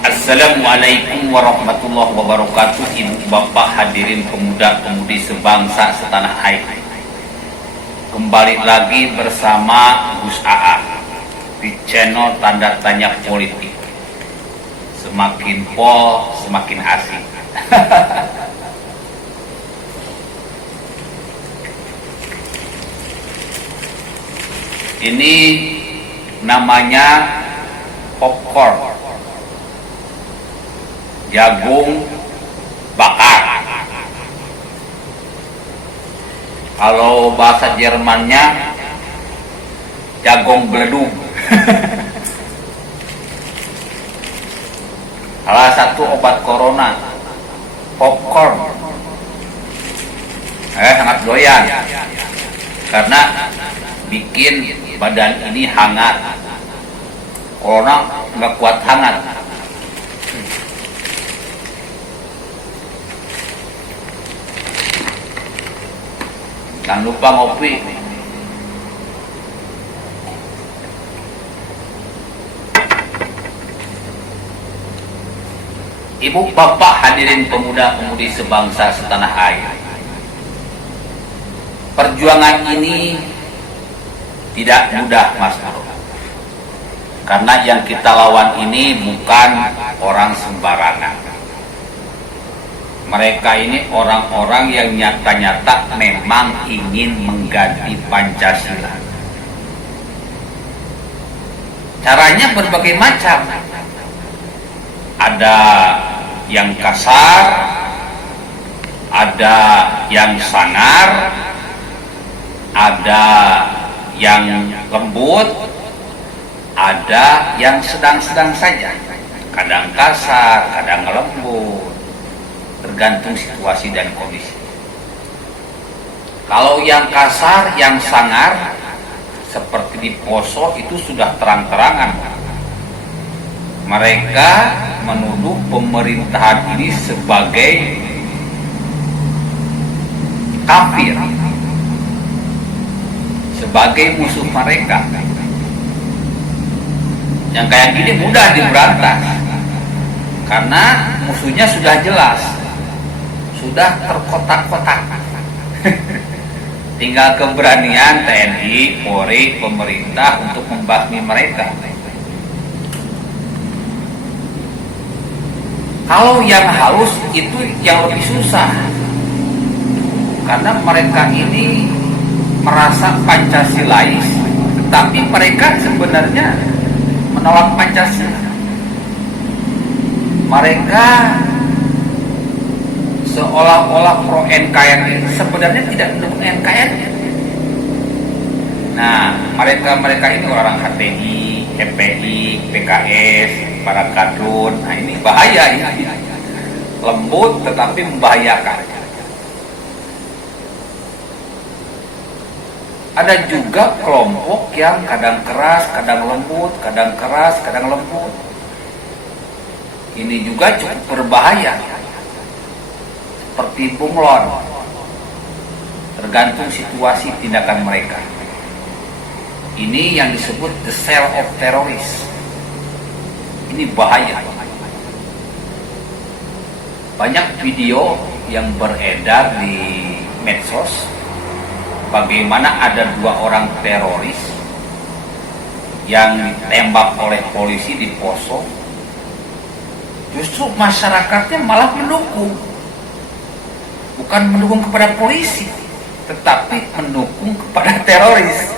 Assalamualaikum warahmatullahi wabarakatuh. Ibu bapak hadirin pemuda pemudi sebangsa setanah air, kembali lagi bersama Gus AA di channel Tanda Tanya Politik. Semakin pol semakin asik. Ini namanya popcorn, jagung bakar. Kalau bahasa Jermannya jagung beledug. Salah satu obat corona, popcorn. Sangat doyan karena bikin badan ini hangat. Corona nggak kuat hangat. Jangan lupa ngopi. Ibu bapak hadirin pemuda pemudi sebangsa setanah air, perjuangan ini tidak mudah, Mas Bro. Karena yang kita lawan ini bukan orang sembarangan. Mereka ini orang-orang yang nyata-nyata memang ingin mengganti Pancasila. Caranya berbagai macam. Ada yang kasar, ada yang sangar, ada yang lembut, ada yang sedang-sedang saja. Kadang kasar, kadang lembut, tergantung situasi dan kondisi. Kalau yang kasar, yang sangar, seperti di Poso itu sudah terang-terangan. Mereka menuduh pemerintahan ini sebagai kafir, sebagai musuh mereka. Yang kayak gini mudah diberantas karena musuhnya sudah jelas, sudah terkotak-kotak. Tinggal keberanian TNI, Polri, pemerintah untuk membasmi mereka. Kalau yang halus itu yang lebih susah, karena mereka ini merasa Pancasilais, tetapi mereka sebenarnya menolak Pancasila. Mereka seolah-olah pro NKRI, sebenarnya tidak mendukung NKRI. Nah, mereka ini orang HTI, FPI, PKS, para kadrun. Nah, ini bahaya ini. Lembut tetapi membahayakan. Ada juga kelompok yang kadang keras, kadang lembut, kadang keras, kadang lembut. Ini juga cukup berbahaya. Seperti bunglon. Tergantung situasi tindakan mereka. Ini yang disebut the cell of terrorist. Ini bahaya. Banyak video yang beredar di medsos bagaimana ada 2 orang teroris yang ditembak oleh polisi di Poso. Justru masyarakatnya malah mendukung. Bukan mendukung kepada polisi, tetapi mendukung kepada teroris.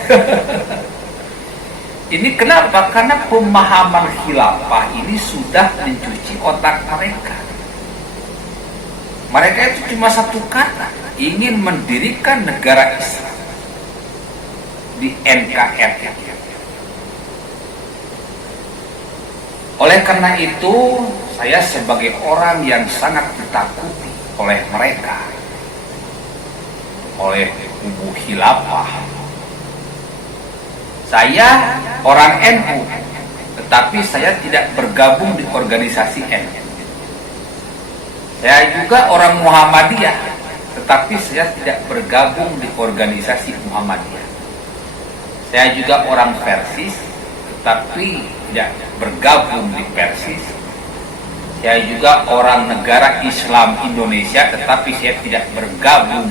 Ini kenapa? Karena pemahaman khilafah ini sudah mencuci otak mereka. Mereka itu cuma satu kata, ingin mendirikan negara Islam di NKRI. Oleh karena itu, saya sebagai orang yang sangat ditakuti oleh mereka, oleh kubu khilafah. Saya orang NU, tetapi saya tidak bergabung di organisasi NU. Saya juga orang Muhammadiyah, tetapi saya tidak bergabung di organisasi Muhammadiyah. Saya juga orang Persis, tetapi tidak bergabung di Persis. Saya juga orang negara Islam Indonesia, tetapi saya tidak bergabung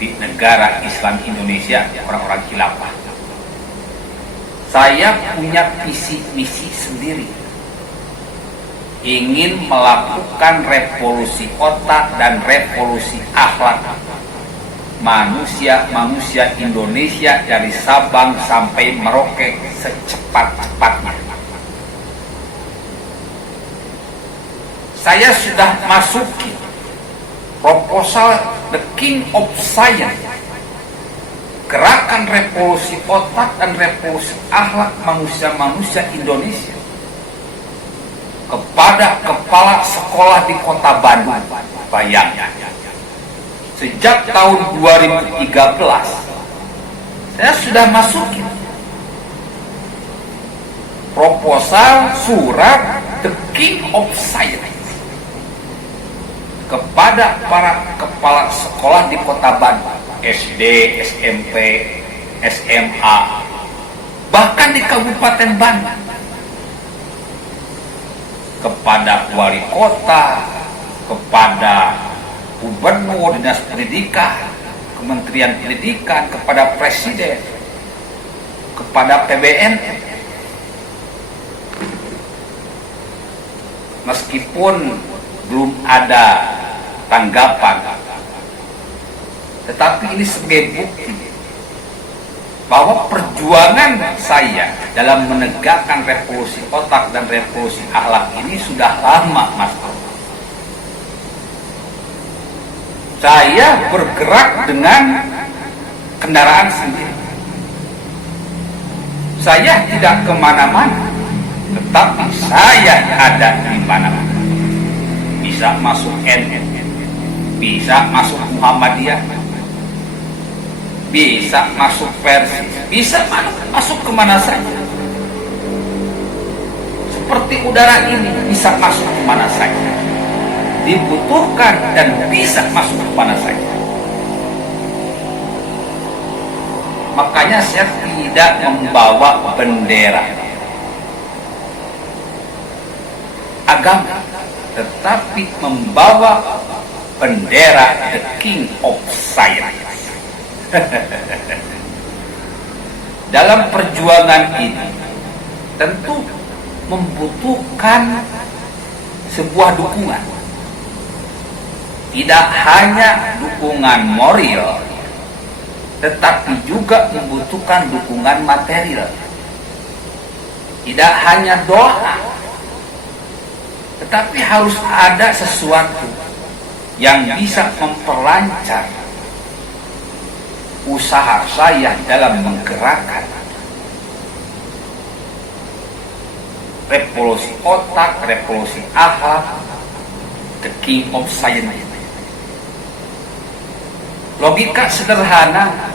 di negara Islam Indonesia, orang-orang khilafah. Saya punya visi misi sendiri, ingin melakukan revolusi otak dan revolusi akhlak manusia Indonesia dari Sabang sampai Merauke secepat-cepatnya. Saya sudah masuki proposal The King of Science, gerakan revolusi otak dan revolusi akhlak manusia Indonesia, kepada kepala sekolah di kota Bandung. Bayangkan, sejak tahun 2013 saya sudah masuki proposal surat The King of Science kepada para kepala sekolah di kota Bandung, SD, SMP, SMA, bahkan di Kabupaten Bandung, kepada wali kota, kepada gubernur, dinas pendidikan, Kementerian Pendidikan, kepada presiden, kepada PBN. Meskipun belum ada tanggapan, tetapi ini sebagai bukti bahwa perjuangan saya dalam menegakkan revolusi otak dan revolusi akhlak ini sudah lama, Mas Bro. Saya bergerak dengan kendaraan sendiri. Saya tidak kemana-mana, tetapi saya ada di mana-mana. Bisa masuk NU, bisa masuk Muhammadiyah, bisa masuk Persis, bisa masuk kemana saja. Seperti udara ini bisa masuk kemana saja, dibutuhkan dan bisa masuk kemana saja. Makanya saya tidak membawa bendera agama, tetapi membawa bendera The King of Science. Dalam perjuangan ini tentu membutuhkan sebuah dukungan, tidak hanya dukungan moral, tetapi juga membutuhkan dukungan material. Tidak hanya doa, tetapi harus ada sesuatu yang bisa memperlancar usaha saya dalam menggerakkan revolusi otak, revolusi akhlak, The King of Science. Logika sederhana,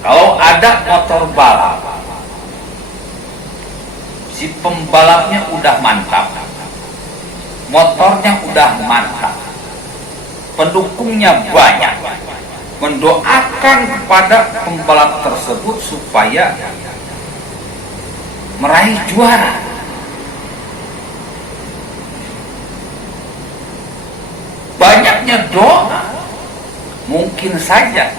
kalau ada motor balap, si pembalapnya udah mantap, motornya udah mantap, pendukungnya banyak, mendoakan kepada pembalap tersebut supaya meraih juara. Banyaknya doa mungkin saja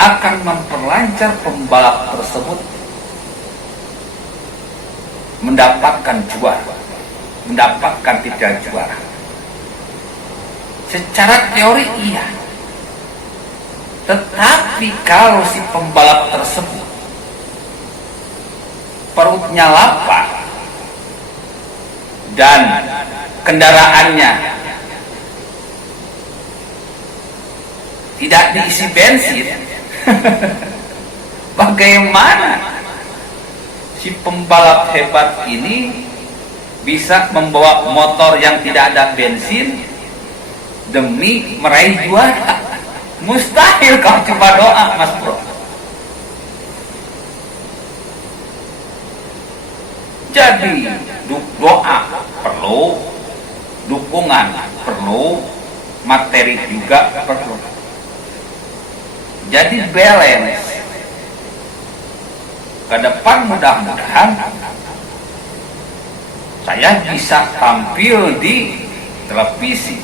akan memperlancar pembalap tersebut mendapatkan juara, mendapatkan titel juara. Secara teori iya, tetapi kalau si pembalap tersebut perutnya lapar dan kendaraannya tidak diisi bensin, bagaimana si pembalap hebat ini bisa membawa motor yang tidak ada bensin demi meraih juara? Mustahil kalau cuma doa, Mas Bro. Jadi doa perlu, dukungan perlu, materi juga perlu. Jadi balance ke depan, mudah-mudahan saya bisa tampil di televisi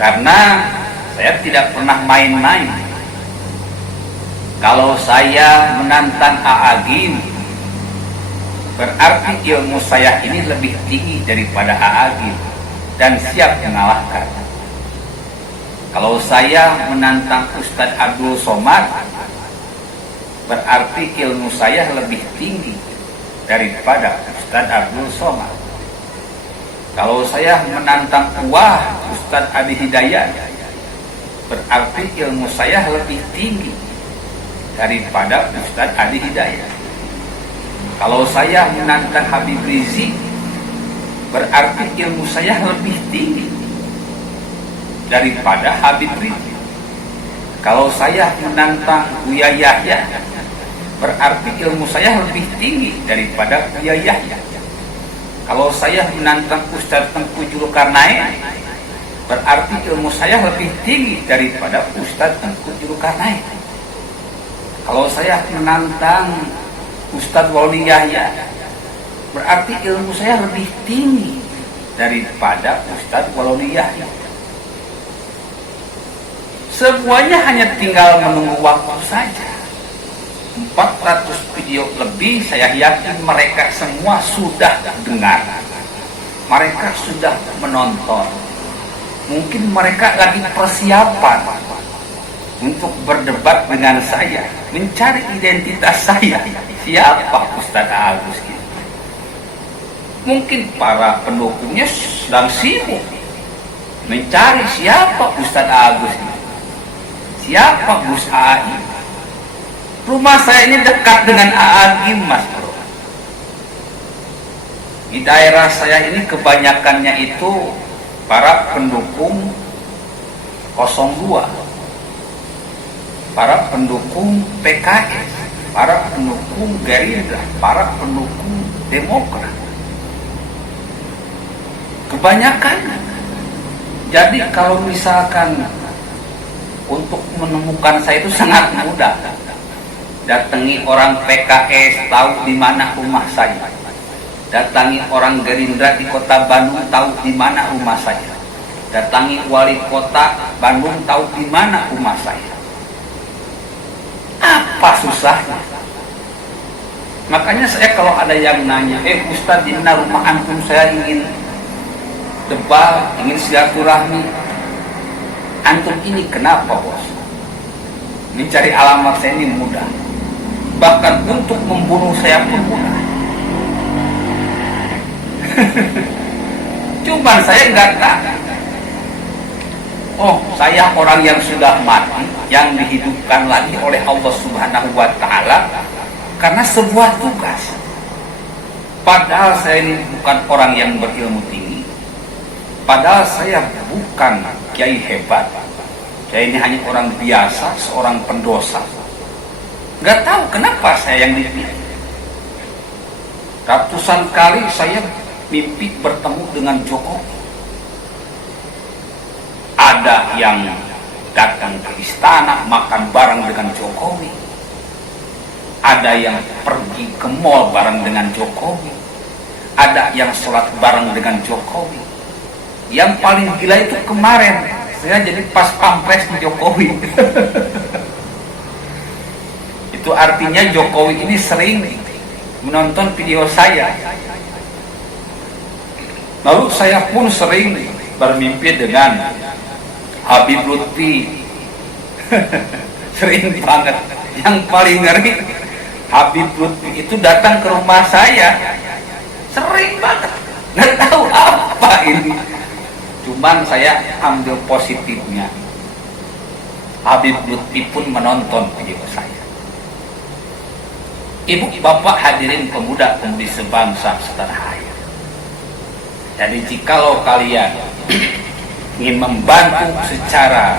karena saya tidak pernah main-main. Kalau saya menantang Aagim, berarti ilmu saya ini lebih tinggi daripada Aagim dan siap mengalahkan. Kalau saya menantang Ustadz Abdul Somad, berarti ilmu saya lebih tinggi daripada Ustadz Abdul Somad. Kalau saya menantang Ustadz Adi Hidayat, berarti ilmu saya lebih tinggi daripada Ustadz Adi Hidayat. Kalau saya menantang Habib Rizik, berarti ilmu saya lebih tinggi daripada Habib Rizik. Kalau saya menantang Buya Yahya, berarti ilmu saya lebih tinggi daripada Buya Yahya. Kalau saya menantang Ustadz Tengku Zulkarnain, berarti ilmu saya lebih tinggi daripada Ustadz Tengku Zulkarnain. Kalau saya menantang Ustadz Waldi Yahya, berarti ilmu saya lebih tinggi daripada Ustadz Waldi Yahya. Semuanya hanya tinggal menunggu waktu saja. 400 video lebih, saya yakin mereka semua sudah dengar, mereka sudah menonton. Mungkin mereka lagi persiapan untuk berdebat dengan saya, mencari identitas saya, siapa Ustadz Agus ini. Mungkin para pendukungnya sedang sibuk mencari siapa Ustadz Agus ini, siapa Gus Ai. Rumah saya ini dekat dengan Aagim, Mas Bro. Di daerah saya ini kebanyakannya itu para pendukung 02, para pendukung PKS, para pendukung Gerindra, para pendukung Demokrat. Kebanyakan. Jadi kalau misalkan untuk menemukan saya itu sangat mudah. Datangi orang PKS, tahu di mana rumah saya. Datangi orang Gerindra di kota Bandung, tahu di mana rumah saya. Datangi wali kota Bandung, tahu di mana rumah saya. Apa susahnya? Makanya saya kalau ada yang nanya, Ustadz, di mana rumah antum, saya ingin debat, ingin silaturahmi. Antum ini kenapa, bos? Mencari alamat saya ini mudah. Bahkan untuk membunuh saya pun mudah. Cuman saya nggak tahu. Oh, saya orang yang sudah mati, yang dihidupkan lagi oleh Allah Subhanahu wa Ta'ala karena sebuah tugas. Padahal saya ini bukan orang yang berilmu tinggi. Padahal saya bukan kiai hebat. Saya ini hanya orang biasa, seorang pendosa. Gak tahu kenapa saya yang dipilih. Ratusan kali saya mimpi bertemu dengan Jokowi. Ada yang datang ke istana makan bareng dengan Jokowi. Ada yang pergi ke mall bareng dengan Jokowi. Ada yang sholat bareng dengan Jokowi. Yang paling gila itu kemarin saya jadi pas pampres di Jokowi. Itu artinya Jokowi ini sering menonton video saya. Lalu saya pun sering bermimpi dengan Habib Lutfi. Sering banget. Yang paling ngeri, Habib Lutfi itu datang ke rumah saya. Sering banget. Nggak tahu apa ini. Cuman saya ambil positifnya. Habib Lutfi pun menonton video saya. Ibu, bapak, hadirin pemuda pemudi sebangsa setanah air. Jadi jikalau kalian ingin membantu secara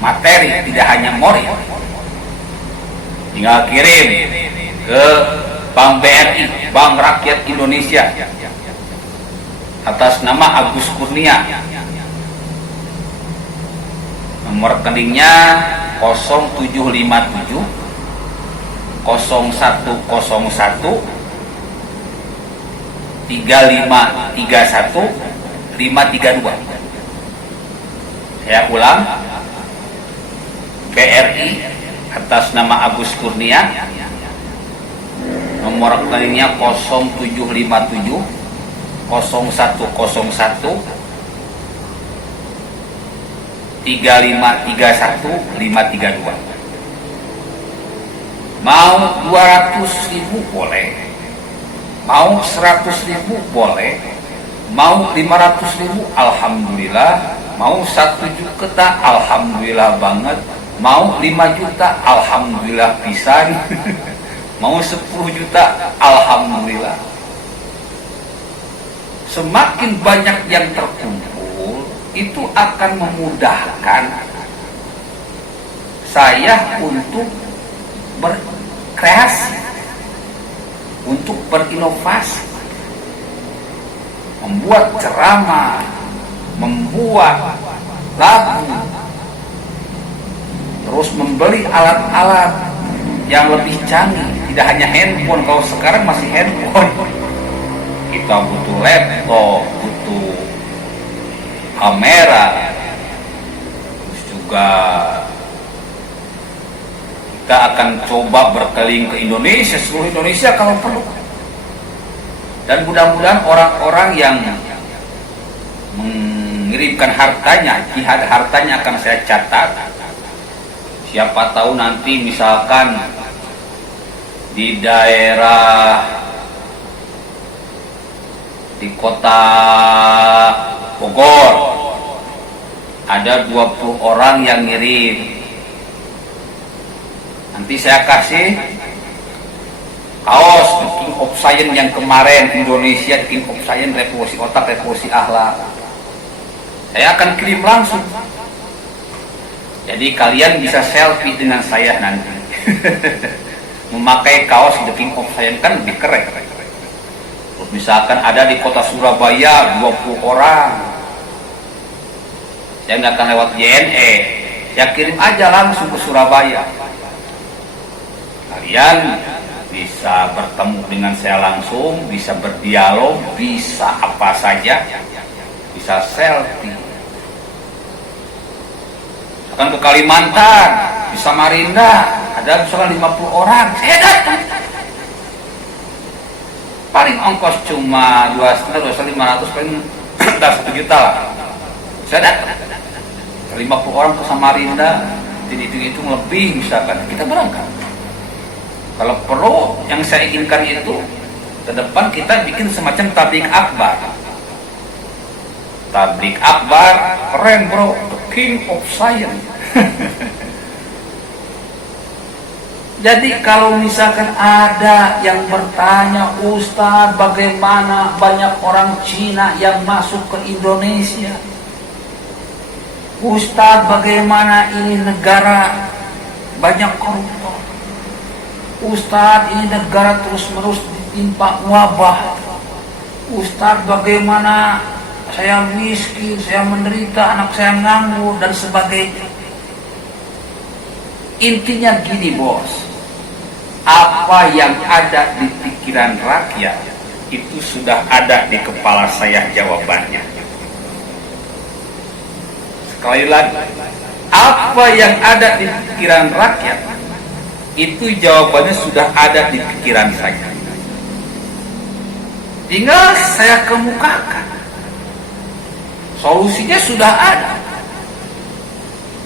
materi, tidak hanya moral, tinggal kirim ke Bank BRI, Bank Rakyat Indonesia, atas nama Agus Kurnia. Nomor rekeningnya 0757 0101 3531 532. Saya ulang, BRI atas nama Agus Kurnia, nomor rekeningnya 0757 0101 3531 532. Mau 200.000 boleh, mau 100.000 boleh, mau 500.000 alhamdulillah, mau 1 juta alhamdulillah banget, mau 5 juta alhamdulillah pisan, mau 10 juta alhamdulillah. Semakin banyak yang terkumpul, itu akan memudahkan saya untuk berkreasi, untuk berinovasi, membuat ceramah, membuat lagu, terus membeli alat-alat yang lebih canggih. Tidak hanya handphone, kalau sekarang masih handphone, kita butuh laptop, butuh kamera, terus juga kita akan coba berkeliling ke Indonesia, seluruh Indonesia kalau perlu. Dan mudah-mudahan orang-orang yang mengirimkan hartanya, jihad hartanya akan saya catat. Siapa tahu nanti misalkan di daerah, di kota Bogor ada 20 orang yang ngirim. Nanti saya kasih kaos The King of Science yang kemarin, Indonesia The King of Science, revolusi otak, revolusi akhlak. Saya akan kirim langsung. Jadi kalian bisa selfie dengan saya nanti. Memakai kaos The King of Science kan lebih keren. Misalkan ada di kota Surabaya 20 orang, saya nggak akan lewat JNE, saya kirim aja langsung ke Surabaya. Kalian bisa bertemu dengan saya langsung, bisa berdialog, bisa apa saja, bisa selfie. Akan ke Kalimantan, di Samarinda, ada misalkan 50 orang, saya datang. Paling ongkos cuma 2.500, paling 1 juta lah. Saya datang 50 orang ke Samarinda, itu lebih misalkan, kita berangkat. Kalau perlu, yang saya inginkan itu ke depan kita bikin semacam tablik akbar. Tablik akbar keren bro, The King of Science. Jadi kalau misalkan ada yang bertanya, Ustadz bagaimana banyak orang Cina yang masuk ke Indonesia? Ustadz bagaimana ini negara banyak koruptor? Ustadz ini negara terus-menerus ditimpa wabah. Ustadz bagaimana saya miskin, saya menderita, anak saya nganggur dan sebagainya. Intinya gini bos, apa yang ada di pikiran rakyat itu sudah ada di kepala saya jawabannya. Sekali lagi, apa yang ada di pikiran rakyat itu jawabannya sudah ada di pikiran saya. Tinggal saya kemukakan. Solusinya sudah ada.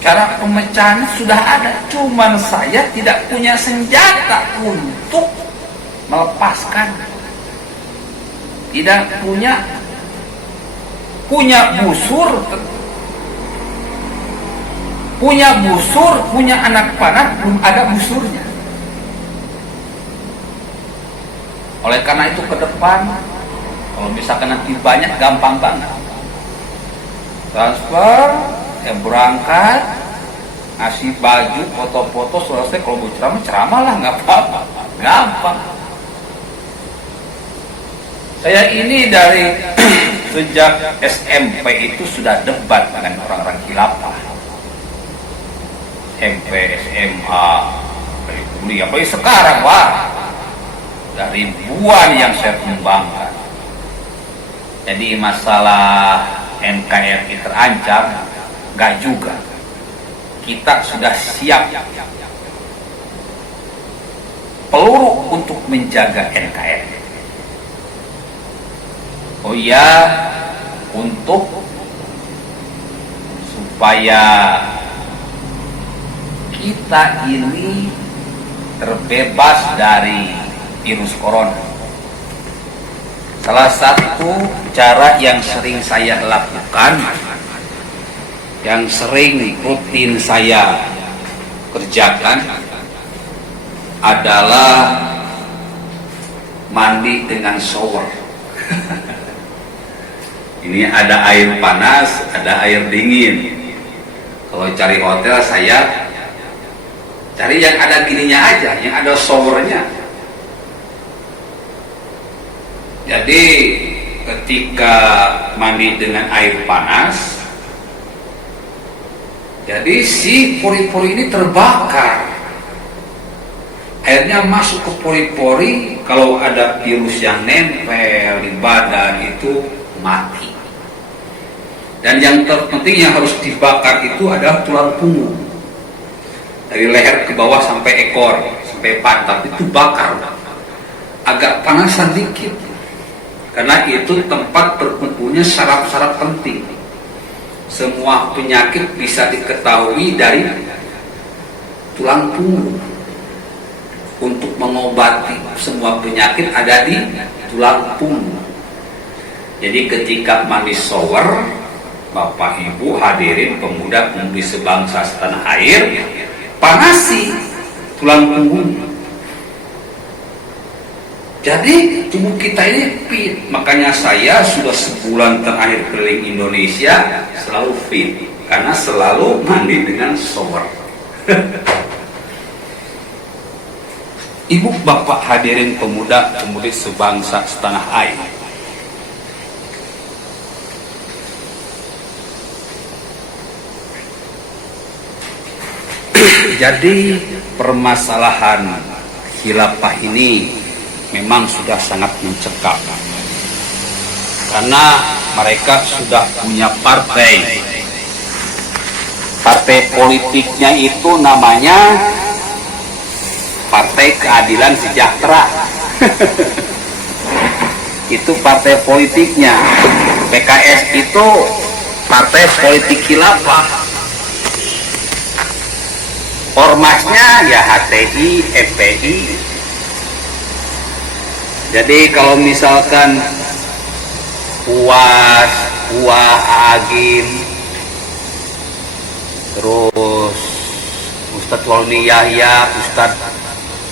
Cara pemecahan sudah ada, cuman saya tidak punya senjata untuk melepaskan. Tidak punya busur, punya anak panah, belum ada busurnya. Oleh karena itu ke depan, kalau misalkan nanti banyak, gampang banget. Transfer, berangkat, ngasih baju, foto-foto, selesai. Kalau mau ceramah lah, nggak apa-apa, gampang. Saya ini dari sejak SMP itu sudah debat dengan orang-orang khilafah. SMP, SMA, kuliah, apalagi sekarang, wah, dari ribuan yang saya kembangkan. Jadi masalah NKRI terancam, nggak juga. Kita sudah siap peluru untuk menjaga NKRI. Oh iya, untuk supaya kita ini terbebas dari virus corona. Salah satu cara yang sering saya lakukan, yang sering rutin saya kerjakan adalah mandi dengan shower. Ini ada air panas, ada air dingin. Kalau cari hotel saya cari yang ada gininya aja, yang ada showernya. Jadi ketika mandi dengan air panas, jadi si pori-pori ini terbakar. Airnya masuk ke pori-pori, kalau ada virus yang nempel di badan itu mati. Dan yang terpenting yang harus dibakar itu adalah tulang punggung. Dari leher ke bawah sampai ekor, sampai pantat itu bakar. Agak panasan dikit. Karena itu tempat berkumpulnya saraf-saraf penting. Semua penyakit bisa diketahui dari tulang punggung. Untuk mengobati semua penyakit ada di tulang punggung. Jadi ketika mandi shower, Bapak Ibu hadirin pemuda-pemudi sebangsa setanah air, panasi tulang punggung. Jadi tubuh kita ini fit. Makanya saya sudah sebulan terakhir keliling Indonesia selalu fit, karena selalu mandi dengan shower. Ibu bapak hadirin pemuda-pemudi sebangsa setanah air, jadi permasalahan khilafah ini memang sudah sangat mencekam, karena mereka sudah punya partai politiknya itu namanya Partai Keadilan Sejahtera. Itu partai politiknya. PKS itu partai politik khilafah. Ormasnya ya HTI, FPI. Jadi kalau misalkan UAS, Agim, terus Ustadz Walni Yahya, Ustadz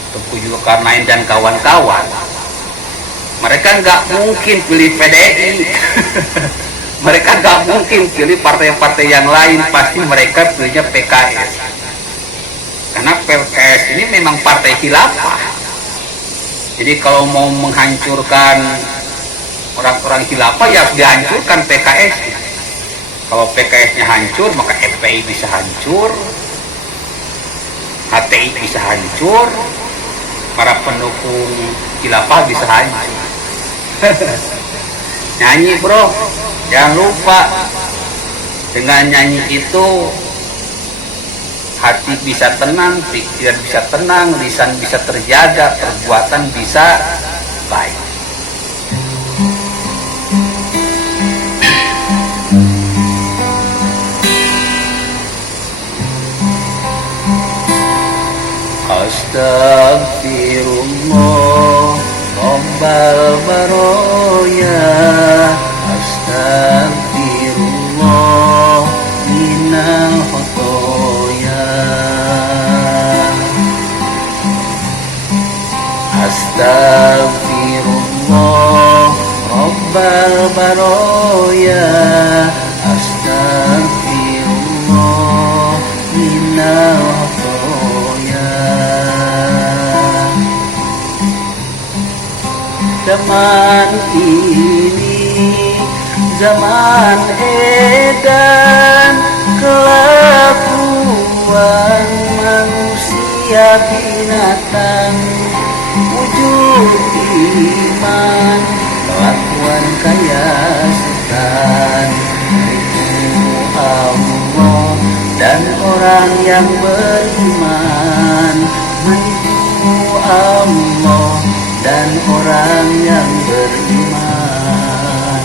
Tengku Zulkarnain dan kawan-kawan, mereka nggak mungkin pilih PDI. Mereka nggak mungkin pilih partai-partai yang lain, pasti mereka pilihnya PKS. Karena PKS ini memang partai khilafah. Jadi kalau mau menghancurkan orang-orang khilafah ya harus dihancurkan PKS. Kalau PKS-nya hancur, maka FPI bisa hancur, HTI bisa hancur, para pendukung khilafah bisa hancur. Nyanyi bro, jangan lupa, dengan nyanyi itu hati bisa tenang, pikiran bisa tenang, lisan bisa terjaga, perbuatan bisa baik. Astagfirullah Rabbal baroya, astagfirullah minal khotoya, astagfirullah Rabbal baroya, astagfirullah minal khotoya. Zaman ini zaman edan, kelakuan manusia binatang, wujud iman telah kelakuan kaya setan. Ridho Allah dan orang yang beriman, menipu Allah dan orang yang beriman.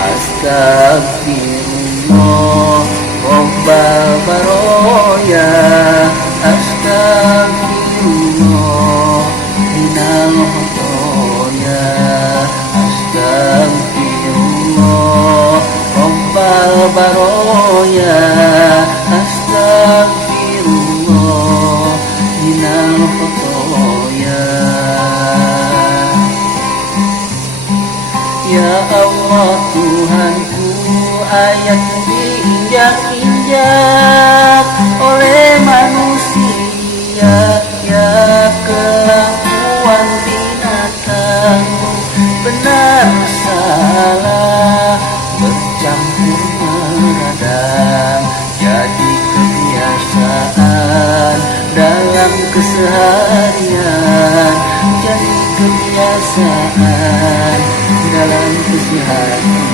Astagfirullah Rabbal baroya, astagfirullah minal khotoya, astagfirullah Rabbal baroya, astagfirullah minal khotoya. Ya Allah Tuhanku, ayatmu diinjak-injak oleh manusia, ya kelakuan binatang benar salah bercampur meradang, jadi kebiasaan dalam keseharian, jadi kebiasaan dalam keseharian.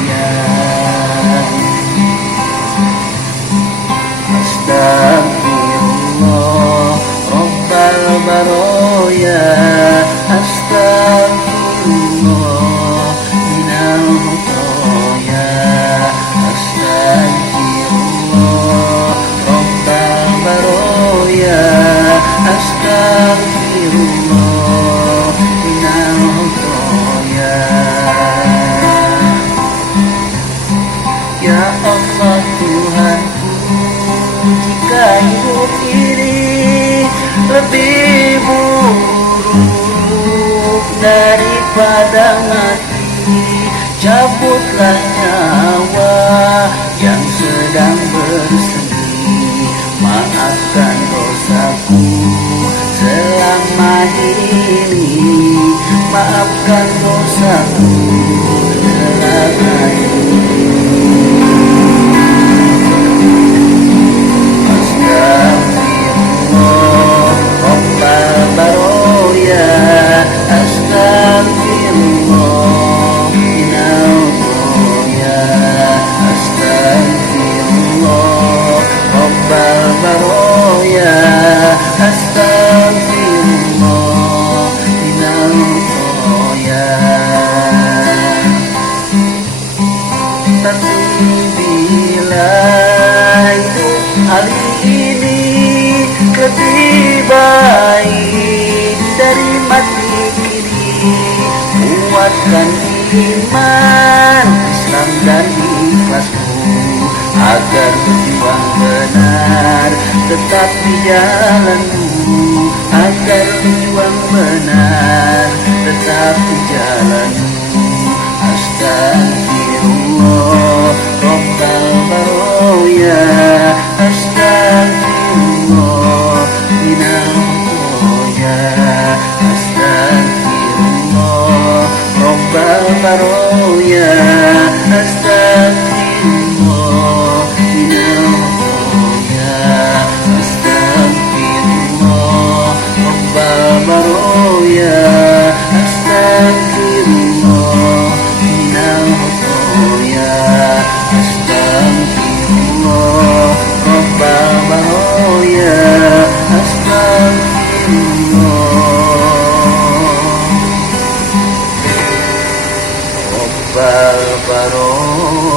Astagfirullah Rabbal baroya, astagfirullah minal khotoya, astagfirullah Rabbal baroya, astagfirullah minal khotoya. Ya Allah Tuhanku, jika hidup ini lebih buruk daripada mati, cabutlah nyawa yang sedang bersemi, maafkan dosaku selama ini, maafkan dosaku selama ini. Astagfirullah Rabbal baroya, astagfirullah minal khotoya, astagfirullah Rabbal baroya, astagfirullah minal khotoya. Tapi bila hidup hari ini lebih baik dari mati kini, kuatkan iman, Islam dan ikhlasmu, agar berjuang benar tetap di jalanmu, agar berjuang benar tetap di jalanmu. Astagfirullah Rabbal baroya, astagfirullah minal khotoya, astagfirullah Rabbal baroya, astagfirullah minal khotoya, astagfirullah Rabbal baroya, astagfirullah minal khotoya, astagfirullah Rabbal baroya, astagfirullah Rabbal baroya.